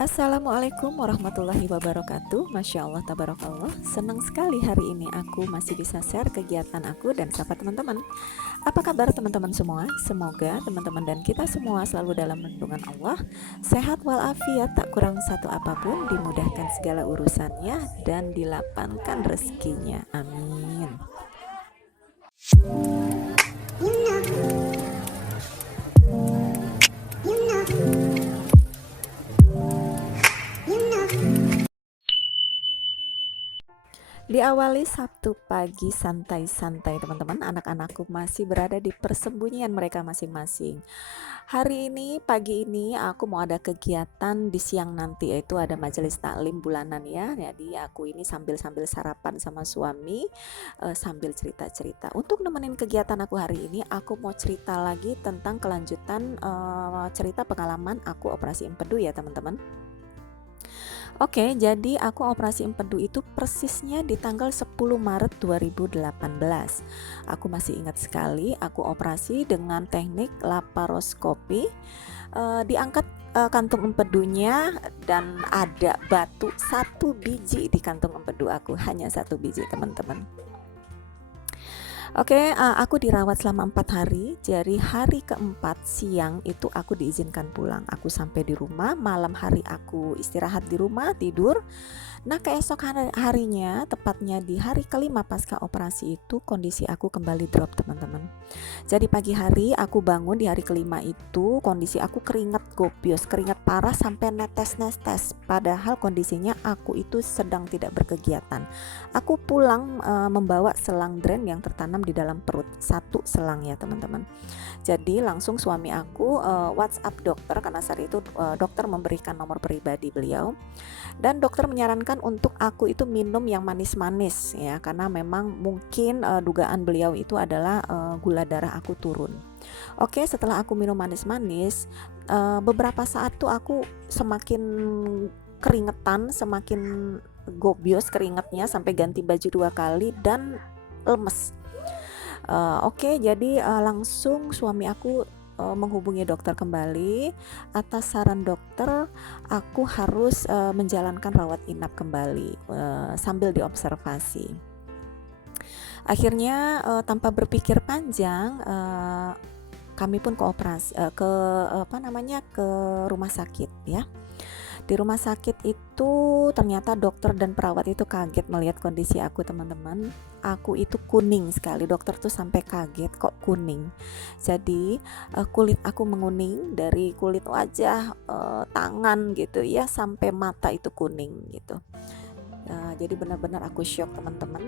Assalamualaikum warahmatullahi wabarakatuh. Masya Allah, tabarakallah. Senang sekali hari ini aku masih bisa share kegiatan aku dan sapa teman-teman. Apa kabar teman-teman semua? Semoga teman-teman dan kita semua selalu dalam lindungan Allah, sehat walafiat, tak kurang satu apapun, dimudahkan segala urusannya dan dilapangkan rezekinya. Amin. Diawali Sabtu pagi santai-santai teman-teman, anak-anakku masih berada di persembunyian mereka masing-masing. Hari ini, pagi ini aku mau ada kegiatan di siang nanti, yaitu ada majelis taklim bulanan ya. Jadi aku ini sambil-sambil sarapan sama suami, sambil cerita-cerita. Untuk nemenin kegiatan aku hari ini, aku mau cerita lagi tentang kelanjutan cerita pengalaman aku operasi empedu ya teman-teman. Oke, jadi aku operasi empedu itu persisnya di tanggal 10 Maret 2018. Aku masih ingat sekali, aku operasi dengan teknik laparoskopi. Diangkat kantung empedunya dan ada batu satu biji di kantung empedu aku, hanya satu biji teman-teman. Oke, aku dirawat selama 4 hari. Jadi hari keempat siang itu aku diizinkan pulang. Aku sampai di rumah, malam hari aku istirahat di rumah, tidur. Nah, keesok harinya, tepatnya di hari kelima pasca operasi itu, kondisi aku kembali drop teman-teman. Jadi pagi hari aku bangun di hari kelima itu, kondisi aku keringat gobios, keringat parah sampai netes-netes. Padahal kondisinya aku itu sedang tidak berkegiatan. Aku pulang membawa selang drain yang tertanam di dalam perut, satu selang ya teman-teman. Jadi langsung suami aku WhatsApp dokter, karena saat itu dokter memberikan nomor pribadi beliau. Dan dokter menyarankan untuk aku itu minum yang manis-manis ya, karena memang mungkin dugaan beliau itu adalah gula darah aku turun. Oke, setelah aku minum manis-manis, beberapa saat tuh aku semakin keringetan, semakin gobios keringatnya sampai ganti baju 2 kali dan lemes. Oke, jadi langsung suami aku menghubungi dokter kembali. Atas saran dokter, aku harus menjalankan rawat inap kembali sambil diobservasi. Akhirnya tanpa berpikir panjang, kami pun ke rumah sakit ya. Di rumah sakit itu ternyata dokter dan perawat itu kaget melihat kondisi aku teman-teman. Aku itu kuning sekali, dokter tuh sampai kaget kok kuning. Jadi kulit aku menguning dari kulit wajah, tangan gitu ya, sampai mata itu kuning gitu. Jadi benar-benar aku shock teman-teman.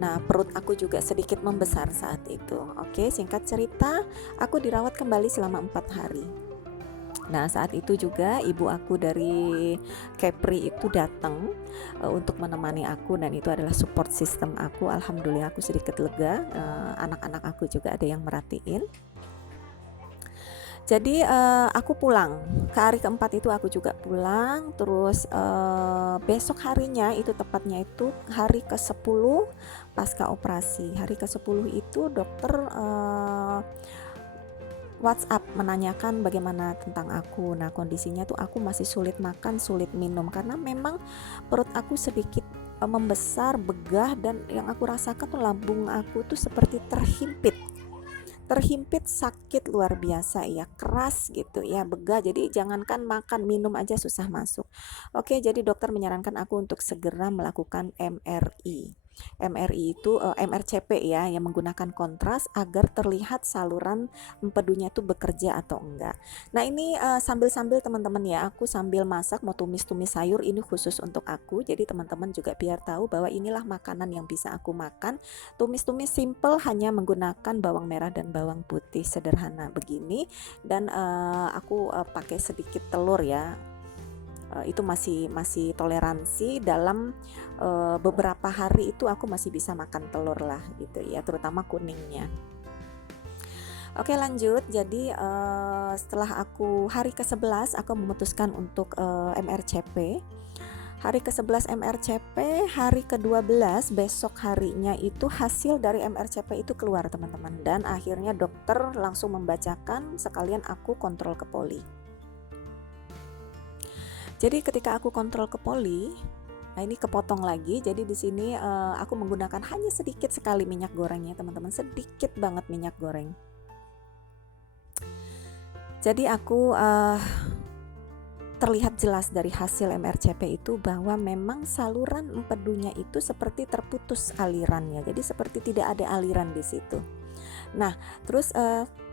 Nah, perut aku juga sedikit membesar saat itu. Oke, singkat cerita, aku dirawat kembali selama 4 hari. Nah, saat itu juga ibu aku dari Kepri itu datang untuk menemani aku, dan itu adalah support system aku. Alhamdulillah aku sedikit lega, anak-anak aku juga ada yang merhatiin. Jadi aku pulang ke hari keempat itu, aku juga pulang. Terus besok harinya itu, tepatnya itu hari ke-10 pasca operasi. Hari ke-10 itu dokter WhatsApp menanyakan bagaimana tentang aku. Nah, kondisinya tuh aku masih sulit makan, sulit minum, karena memang perut aku sedikit membesar, begah, dan yang aku rasakan tuh lambung aku tuh seperti terhimpit sakit luar biasa ya, keras gitu ya, begah. Jadi jangankan makan, minum aja susah masuk. Oke, jadi dokter menyarankan aku untuk segera melakukan MRI. MRI itu MRCP ya, yang menggunakan kontras agar terlihat saluran empedunya tuh bekerja atau enggak. Nah, ini sambil-sambil teman-teman ya, aku sambil masak mau tumis-tumis sayur, ini khusus untuk aku. Jadi teman-teman juga biar tahu bahwa inilah makanan yang bisa aku makan. Tumis-tumis simple, hanya menggunakan bawang merah dan bawang putih, sederhana begini. Dan aku pakai sedikit telur ya. Itu masih toleransi dalam beberapa hari itu, aku masih bisa makan telur lah gitu ya, terutama kuningnya. Oke, lanjut. Jadi setelah aku hari ke-11 aku memutuskan untuk MRCP. Hari ke-11 MRCP, hari ke-12 besok harinya itu hasil dari MRCP itu keluar teman-teman, dan akhirnya dokter langsung membacakan sekalian aku kontrol ke poli. Jadi ketika aku kontrol ke poli, nah ini kepotong lagi. Jadi di sini aku menggunakan hanya sedikit sekali minyak gorengnya teman-teman, sedikit banget minyak goreng. Jadi aku terlihat jelas dari hasil MRCP itu bahwa memang saluran empedunya itu seperti terputus alirannya. Jadi seperti tidak ada aliran di situ. Nah, terus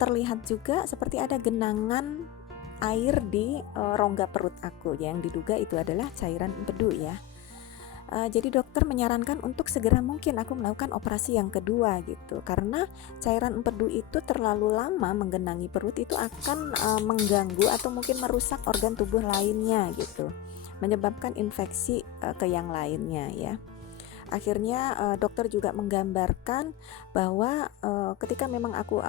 terlihat juga seperti ada genangan air di rongga perut aku, yang diduga itu adalah cairan empedu ya. Jadi dokter menyarankan untuk segera mungkin aku melakukan operasi yang kedua gitu, karena cairan empedu itu terlalu lama menggenangi perut itu akan mengganggu atau mungkin merusak organ tubuh lainnya gitu, menyebabkan infeksi ke yang lainnya ya. Akhirnya dokter juga menggambarkan bahwa ketika memang aku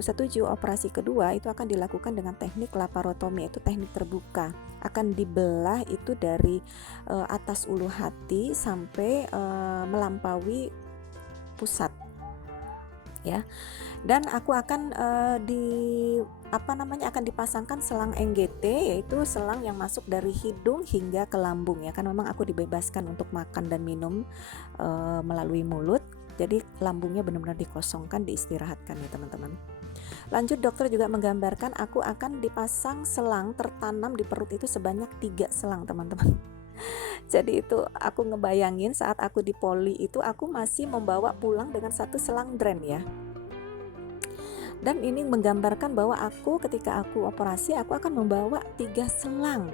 setuju operasi kedua itu akan dilakukan dengan teknik laparotomi, itu teknik terbuka, akan dibelah itu dari atas ulu hati sampai melampaui pusat ya. Dan aku akan akan dipasangkan selang NGT, yaitu selang yang masuk dari hidung hingga ke lambung ya, kan memang aku dibebaskan untuk makan dan minum melalui mulut, jadi lambungnya benar-benar dikosongkan, diistirahatkan ya teman-teman. Lanjut dokter juga menggambarkan aku akan dipasang selang tertanam di perut itu sebanyak 3 selang teman-teman. Jadi itu aku ngebayangin saat aku di poli itu aku masih membawa pulang dengan 1 selang drain ya. Dan ini menggambarkan bahwa aku ketika aku operasi aku akan membawa 3 selang.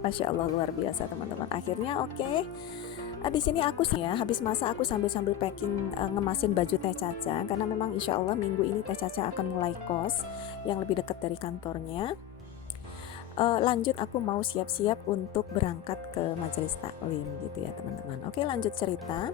Masya Allah, luar biasa teman-teman. Akhirnya oke. Di sini aku ya habis masa aku sambil packing ngemasin baju Teh Caca, karena memang insya Allah minggu ini Teh Caca akan mulai kos yang lebih dekat dari kantornya. Lanjut aku mau siap-siap untuk berangkat ke majelis taklim gitu ya teman-teman. Oke, lanjut cerita.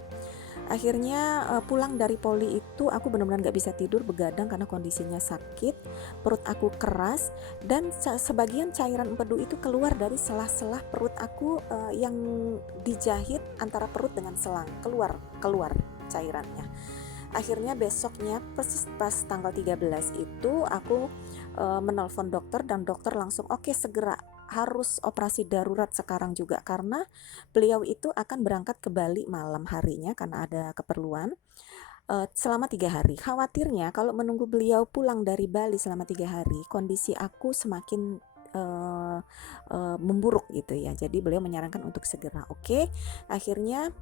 Akhirnya pulang dari poli itu aku benar-benar gak bisa tidur, begadang karena kondisinya sakit, perut aku keras, dan sebagian cairan empedu itu keluar dari selah-selah perut aku yang dijahit antara perut dengan selang, keluar cairannya. Akhirnya besoknya persis pas tanggal 13 itu aku menelpon dokter, dan dokter langsung oke, segera harus operasi darurat sekarang juga, karena beliau itu akan berangkat ke Bali malam harinya karena ada keperluan selama 3 hari. Khawatirnya kalau menunggu beliau pulang dari Bali selama 3 hari, kondisi aku semakin memburuk gitu ya. Jadi beliau menyarankan untuk segera. Oke, akhirnya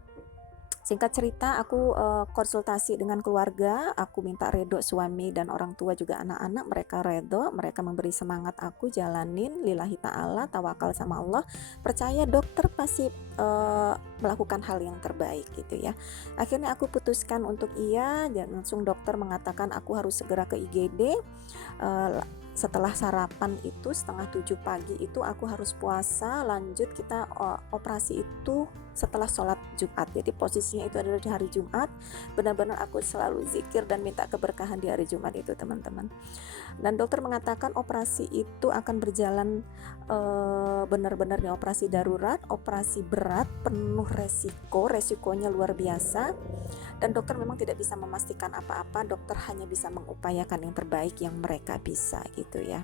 singkat cerita aku konsultasi dengan keluarga, aku minta redo suami dan orang tua juga anak-anak, mereka redo, mereka memberi semangat aku jalanin, lillahi ta'ala, tawakal sama Allah, percaya dokter pasti melakukan hal yang terbaik gitu ya. Akhirnya aku putuskan untuk iya, dan langsung dokter mengatakan aku harus segera ke IGD. Setelah sarapan itu setengah 7 pagi itu aku harus puasa, lanjut kita operasi itu setelah sholat Jumat. Jadi posisinya itu adalah di hari Jumat, benar-benar aku selalu zikir dan minta keberkahan di hari Jumat itu teman-teman. Dan dokter mengatakan operasi itu akan berjalan benar-benar operasi darurat, operasi berat, penuh resikonya luar biasa. Dan dokter memang tidak bisa memastikan apa-apa, dokter hanya bisa mengupayakan yang terbaik yang mereka bisa gitu ya.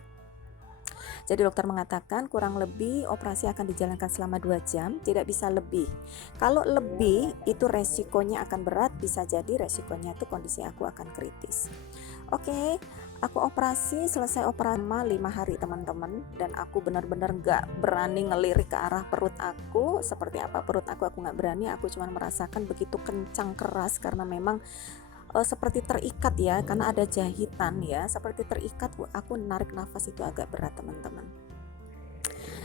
Jadi dokter mengatakan kurang lebih operasi akan dijalankan selama 2 jam, tidak bisa lebih. Kalau lebih itu resikonya akan berat, bisa jadi resikonya itu kondisi aku akan kritis. Oke, aku selesai operasi 5 hari teman-teman, dan aku benar-benar gak berani ngelirik ke arah perut aku. Seperti apa perut aku gak berani, aku cuma merasakan begitu kencang keras karena memang seperti terikat ya, karena ada jahitan ya, seperti terikat. Aku narik nafas itu agak berat teman-teman.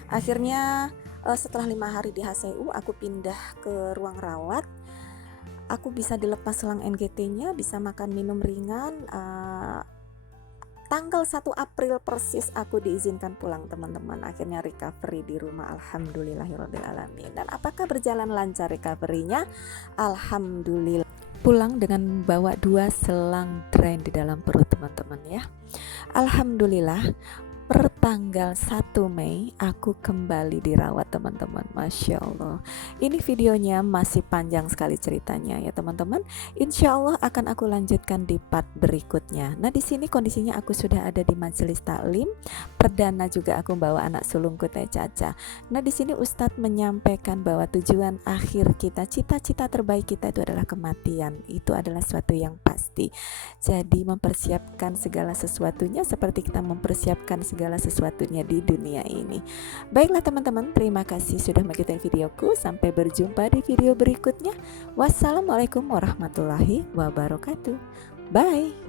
Akhirnya setelah 5 hari di HCU aku pindah ke ruang rawat. Aku bisa dilepas selang NGT-nya, bisa makan minum ringan. Tanggal 1 April persis aku diizinkan pulang teman-teman. Akhirnya recovery di rumah, alhamdulillahirrabbilalamin. Dan apakah berjalan lancar recovery-nya? Alhamdulillah. Pulang dengan bawa 2 selang drain di dalam perut teman-teman ya. Alhamdulillah pertanggal 1 Mei aku kembali dirawat teman-teman. Masya Allah, ini videonya masih panjang sekali ceritanya ya teman-teman. Insya Allah akan aku lanjutkan di part berikutnya. Nah di sini kondisinya aku sudah ada di majelis taklim perdana, juga aku bawa anak sulungku Teh Caca. Nah di sini Ustadz menyampaikan bahwa tujuan akhir kita, cita-cita terbaik kita itu adalah kematian. Itu adalah suatu yang pasti. Jadi mempersiapkan segala sesuatunya seperti kita mempersiapkan segala sesuatunya di dunia ini. Baiklah teman-teman, terima kasih sudah mengikuti videoku. Sampai berjumpa di video berikutnya. Wassalamualaikum warahmatullahi wabarakatuh. Bye.